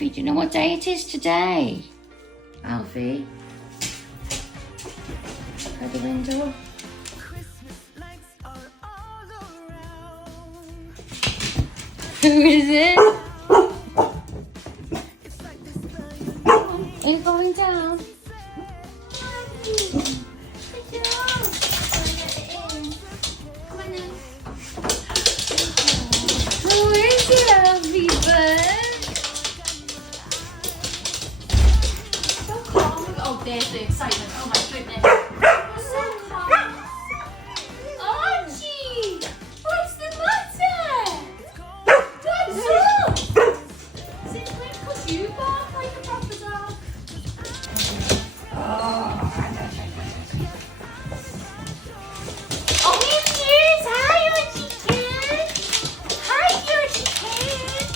Alfie, do you know what day it is today? Alfie? Open the window. Who is it? It's going down. Who is it, Alfie bird? So calm. Oh, there's the excitement. Oh my goodness. So calm. Archie! What's the matter? What's up? Is it like because you bark like a proper dog? Oh, here he is! Hi, Archie kid! Hi, Archie kid!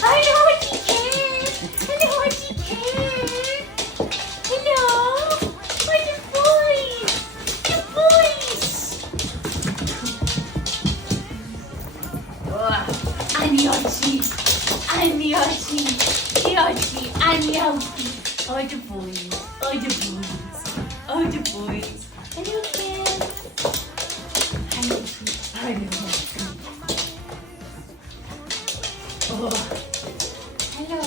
Hello, Archie kid! Hello, Archie kid! Hello! Where the boys? The boys! And the Archie! And the Archie! The Archie and the Alfie! Oh, the boys! Oh, the boys! Oh, the boys! Hello, kid! Hello, Archie! Hello, Archie! Oh. Hello.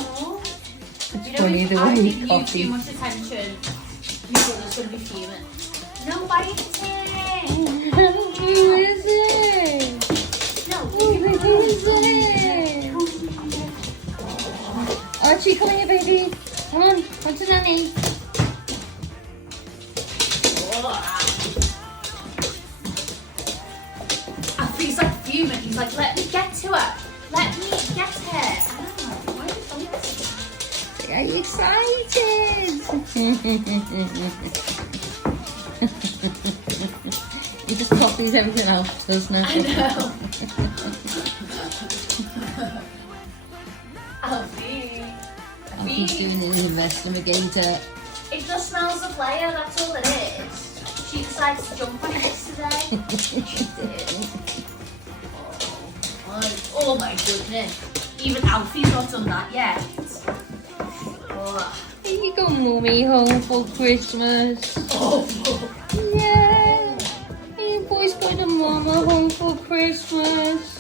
It's You know, funny if the I way give he you too copies. much attention, your brother's going to be fuming. No biting! Who is it? No, Who is it? Archie, come here, baby. Come on, come to Nanny. Alfie's like fuming. He's like, let me get to her. Let me get her. I don't know. Why are you doing this? Are you excited? He just copies everything else, doesn't it? I know. Alfie. He's doing the investigator. It just smells of Leia, that's all it is. She decided to jump on it yesterday. She did. Oh my goodness. Even Alfie's not done that yet. Oh. Here you go, Mummy, home for Christmas. Oh. Yeah. You boys got a mama home for Christmas.